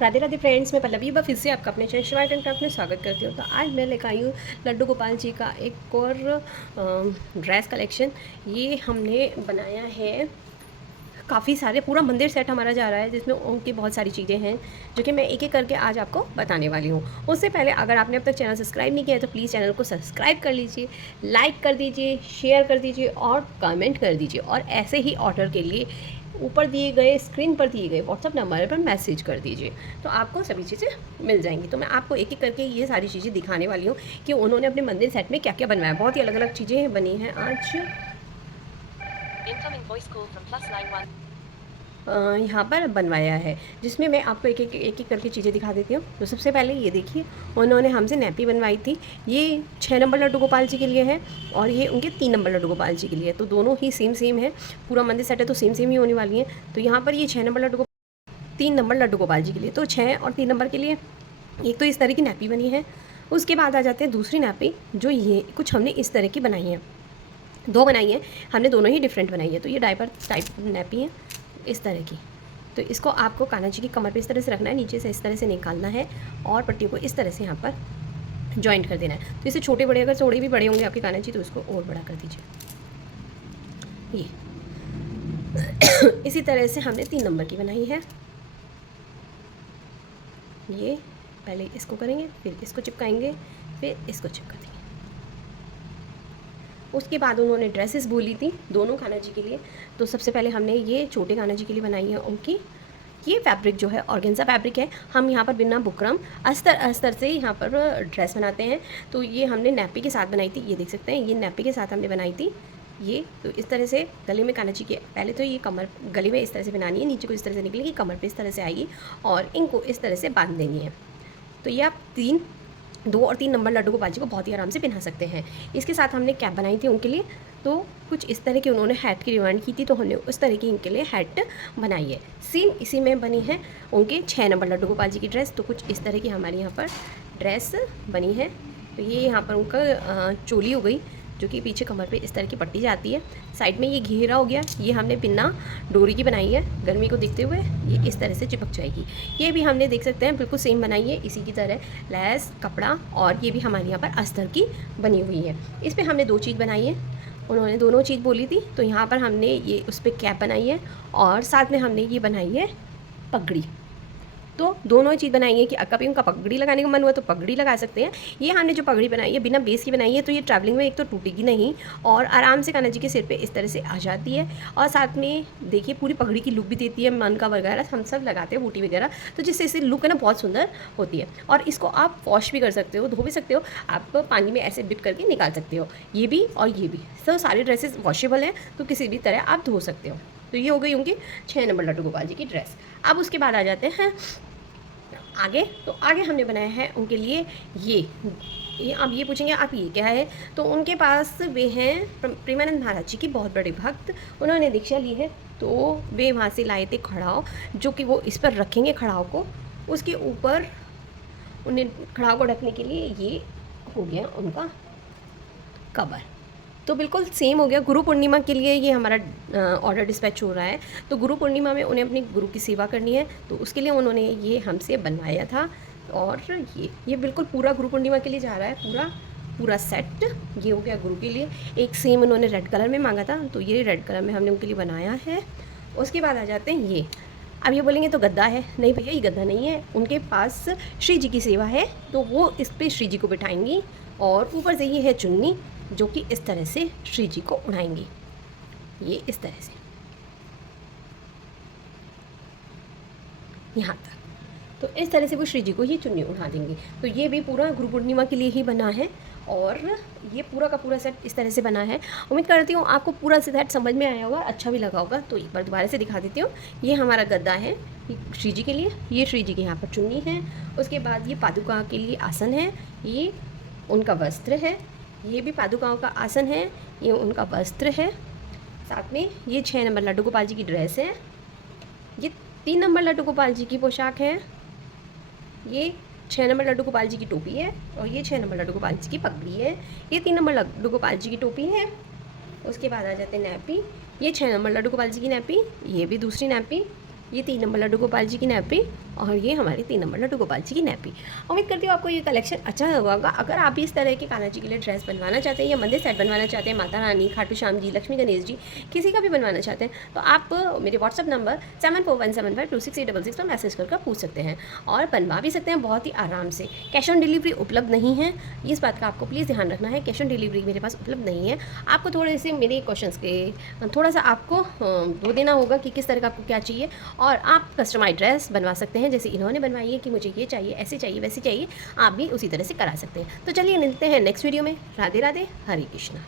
Radhe Radhe friends, मैं पल्लवी फिर से आपका अपने channel Shiva art and craft में स्वागत करती हूँ। तो आज मैं लेकर आई हूँ लड्डू गोपाल जी का एक और ड्रेस कलेक्शन। ये हमने बनाया है, काफ़ी सारे, पूरा मंदिर सेट हमारा जा रहा है जिसमें उनकी बहुत सारी चीज़ें हैं जो कि मैं एक एक करके आज आपको बताने वाली हूँ। उससे पहले अगर आपने अब तक चैनल सब्सक्राइब नहीं किया है तो प्लीज़ चैनल को सब्सक्राइब कर लीजिए, लाइक कर दीजिए, शेयर कर दीजिए और कमेंट कर दीजिए। और ऐसे ही ऑर्डर के लिए ऊपर दिए गए, स्क्रीन पर दिए गए व्हाट्सअप नंबर पर मैसेज कर दीजिए तो आपको सभी चीज़ें मिल जाएंगी। तो मैं आपको एक एक करके ये सारी चीज़ें दिखाने वाली हूँ कि उन्होंने अपने मंदिर सेट में क्या क्या बनवाया। बहुत ही अलग अलग चीज़ें बनी हैं आज। यहाँ पर बनवाया है जिसमें मैं आपको एक एक करके चीज़ें दिखा देती हूँ। तो सबसे पहले ये देखिए, उन्होंने हमसे नैपी बनवाई थी। ये 6 नंबर लड्डू गोपाल जी के लिए है और ये उनके 3 नंबर लड्डू गोपाल जी के लिए। तो दोनों ही सेम है, पूरा मंदिर सेट है तो सेम ही होने वाली है। तो यहाँ पर ये 6 नंबर लड्डू 3 नंबर लड्डू गोपाल जी के लिए, तो 6 और 3 नंबर के लिए एक तो इस तरह की नैपी बनी है। उसके बाद आ जाते हैं दूसरी नैपी, जो ये कुछ हमने इस तरह की बनाई है। 2 बनाई है हमने, दोनों ही डिफरेंट बनाई है। तो ये डायपर टाइप नैपी है इस तरह की। तो इसको आपको कान्हा जी की कमर पे इस तरह से रखना है, नीचे से इस तरह से निकालना है और पट्टियों को इस तरह से यहाँ पर जॉइंट कर देना है। तो इसे छोटे बड़े, अगर थोड़े भी बड़े होंगे आपके कान्हा जी तो इसको और बड़ा कर दीजिए। ये इसी तरह से हमने 3 नंबर की बनाई है। ये पहले इसको करेंगे, फिर इसको चिपकाएंगे, फिर इसको चिपका देंगे। उसके बाद उन्होंने ड्रेसेस बोली थी दोनों कान्हा जी के लिए। तो सबसे पहले हमने ये छोटे कान्हा जी के लिए बनाई है उनकी। ये फैब्रिक जो है ऑर्गेन्जा फैब्रिक है। हम यहाँ पर बिना बुकरम अस्तर से यहाँ पर ड्रेस बनाते हैं। तो ये हमने नैपी के साथ बनाई थी, ये देख सकते हैं, ये नैपी के साथ हमने बनाई थी। ये तो इस तरह से गले में कान्हा जी के, पहले तो ये कमर, गले में इस तरह से बनानी है, नीचे को इस तरह से निकलेगी, कमर पे इस तरह से आएगी और इनको इस तरह से बांध देनी है। तो ये आप 2 और 3 नंबर लड्डू गोपाल जी को बहुत ही आराम से पहना सकते हैं। इसके साथ हमने कैप बनाई थी उनके लिए। तो कुछ इस तरह की उन्होंने हैट की डिमांड की थी तो हमने उस तरह की इनके लिए हैट बनाई है। सेम इसी में बनी है उनके 6 नंबर लड्डू गोपाल जी की ड्रेस। तो कुछ इस तरह की हमारी यहाँ पर ड्रेस बनी है। तो ये यहाँ पर उनका चोली हो गई, जो कि पीछे कमर पे इस तरह की पट्टी जाती है। साइड में ये घेरा हो गया, ये हमने बिना डोरी की बनाई है। गर्मी को देखते हुए ये इस तरह से चिपक जाएगी। ये भी हमने देख सकते हैं बिल्कुल सेम बनाई है, इसी की तरह लैस, कपड़ा, और ये भी हमारे यहाँ पर अस्तर की बनी हुई है। इस पर हमने 2 चीज़ बनाई है, उन्होंने दोनों चीज़ बोली थी। तो यहाँ पर हमने ये उस पर कैप बनाई है और साथ में हमने ये बनाई है पगड़ी। तो दोनों ही चीज़ बनाई है कि कभी उनका पगड़ी लगाने का मन हुआ तो पगड़ी लगा सकते हैं। ये हमने जो पगड़ी बनाई है बिना बेस की बनाई है, तो ये ट्रैवलिंग में एक तो टूटेगी नहीं और आराम से कान्हा जी के सिर पे इस तरह से आ जाती है। और साथ में देखिए पूरी पगड़ी की लुक भी देती है, मन का वगैरह हम सब लगाते हैं, बूटी वगैरह, तो जिससे इससे लुक है ना बहुत सुंदर होती है। और इसको आप वॉश भी कर सकते हो, धो भी सकते हो, आप पानी में ऐसे डिप करके निकाल सकते हो, ये भी और ये भी। तो सारी ड्रेसेस वॉशेबल हैं, तो किसी भी तरह आप धो सकते हो। तो ये हो गई उनकी 6 नंबर लड्डू गोपाल जी की ड्रेस। अब उसके बाद आ जाते हैं आगे। तो आगे हमने बनाया है उनके लिए ये आप ये पूछेंगे आप ये क्या है, तो उनके पास वे हैं प्रेमानंद महाराज जी की बहुत बड़े भक्त, उन्होंने दीक्षा ली है। तो वे वहाँ से लाए थे खड़ाव, जो कि वो इस पर रखेंगे खड़ाव को, उसके ऊपर उन्हें खड़ाव को ढकने के लिए ये हो गया उनका कवर। तो बिल्कुल सेम हो गया। गुरु पूर्णिमा के लिए ये हमारा ऑर्डर डिस्पैच हो रहा है। तो गुरु पूर्णिमा में उन्हें अपनी गुरु की सेवा करनी है, तो उसके लिए उन्होंने ये हमसे बनवाया था। और ये बिल्कुल पूरा गुरु पूर्णिमा के लिए जा रहा है, पूरा सेट ये हो गया गुरु के लिए। एक सेम उन्होंने रेड कलर में मांगा था, तो ये रेड कलर में हमने उनके लिए बनाया है। उसके बाद आ जाते हैं ये। अब ये बोलेंगे तो गद्दा है, नहीं भैया ये गद्दा नहीं है, उनके पास श्री जी की सेवा है, तो वो इस पर श्री जी को बिठाएंगी और ऊपर से ये है चुन्नी, जो कि इस तरह से श्री जी को उड़ाएंगी, ये इस तरह से यहाँ तक। तो इस तरह से वो श्री जी को ये चुन्नी उड़ा देंगी। तो ये भी पूरा गुरु पूर्णिमा के लिए ही बना है और ये पूरा का पूरा सेट इस तरह से बना है। उम्मीद करती हूँ आपको पूरा सेट समझ में आया होगा, अच्छा भी लगा होगा। तो एक बार दोबारा से दिखा देती हूँ। ये हमारा गद्दा है श्री जी के लिए, ये श्री जी के यहाँ पर चुन्नी है। उसके बाद ये पादुका के लिए आसन है, ये उनका वस्त्र है, ये भी पादुकाओं का आसन है, ये उनका वस्त्र है। साथ में ये 6 नंबर लड्डू गोपाल जी की ड्रेस है, ये 3 नंबर लड्डू गोपाल जी की पोशाक है, ये 6 नंबर लड्डू गोपाल जी की टोपी है और ये 6 नंबर लड्डू गोपाल जी की पगड़ी है, ये 3 नंबर लड्डू गोपाल जी की टोपी है। उसके बाद आ जाते हैं नैपी, ये 6 नंबर लड्डू गोपाल जी की नैपी, ये भी दूसरी नैपी, ये 3 नंबर लड्डू गोपाल जी की नैपी और ये हमारे 3 नंबर लड्डू गोपाल जी की नैपी। उम्मीद करती हूँ आपको ये कलेक्शन अच्छा लगा होगा। अगर आप भी इस तरह के कान्हा जी के लिए ड्रेस बनवाना चाहते हैं या मंदिर सेट बनवाना चाहते हैं, माता रानी, खाटू श्याम जी, लक्ष्मी गणेश जी, किसी का भी बनवाना चाहते हैं, तो आप मेरे व्हाट्सअप नंबर 7417526866 पर मैसेज करके पूछ सकते हैं और बनवा भी सकते हैं बहुत ही आराम से। कैश ऑन डिलीवरी उपलब्ध नहीं है, इस बात का आपको प्लीज़ ध्यान रखना है। कैश ऑन डिलीवरी मेरे पास उपलब्ध नहीं है। आपको थोड़े से मेरे क्वेश्चंस के थोड़ा सा आपको वो देना होगा कि किस तरह का आपको क्या चाहिए, और आप कस्टमाइज ड्रेस बनवा सकते हैं जैसे इन्होंने बनवाई है कि मुझे ये चाहिए, ऐसे चाहिए, वैसे चाहिए, आप भी उसी तरह से करा सकते हैं। तो चलिए मिलते हैं नेक्स्ट वीडियो में। राधे राधे, हरे कृष्णा।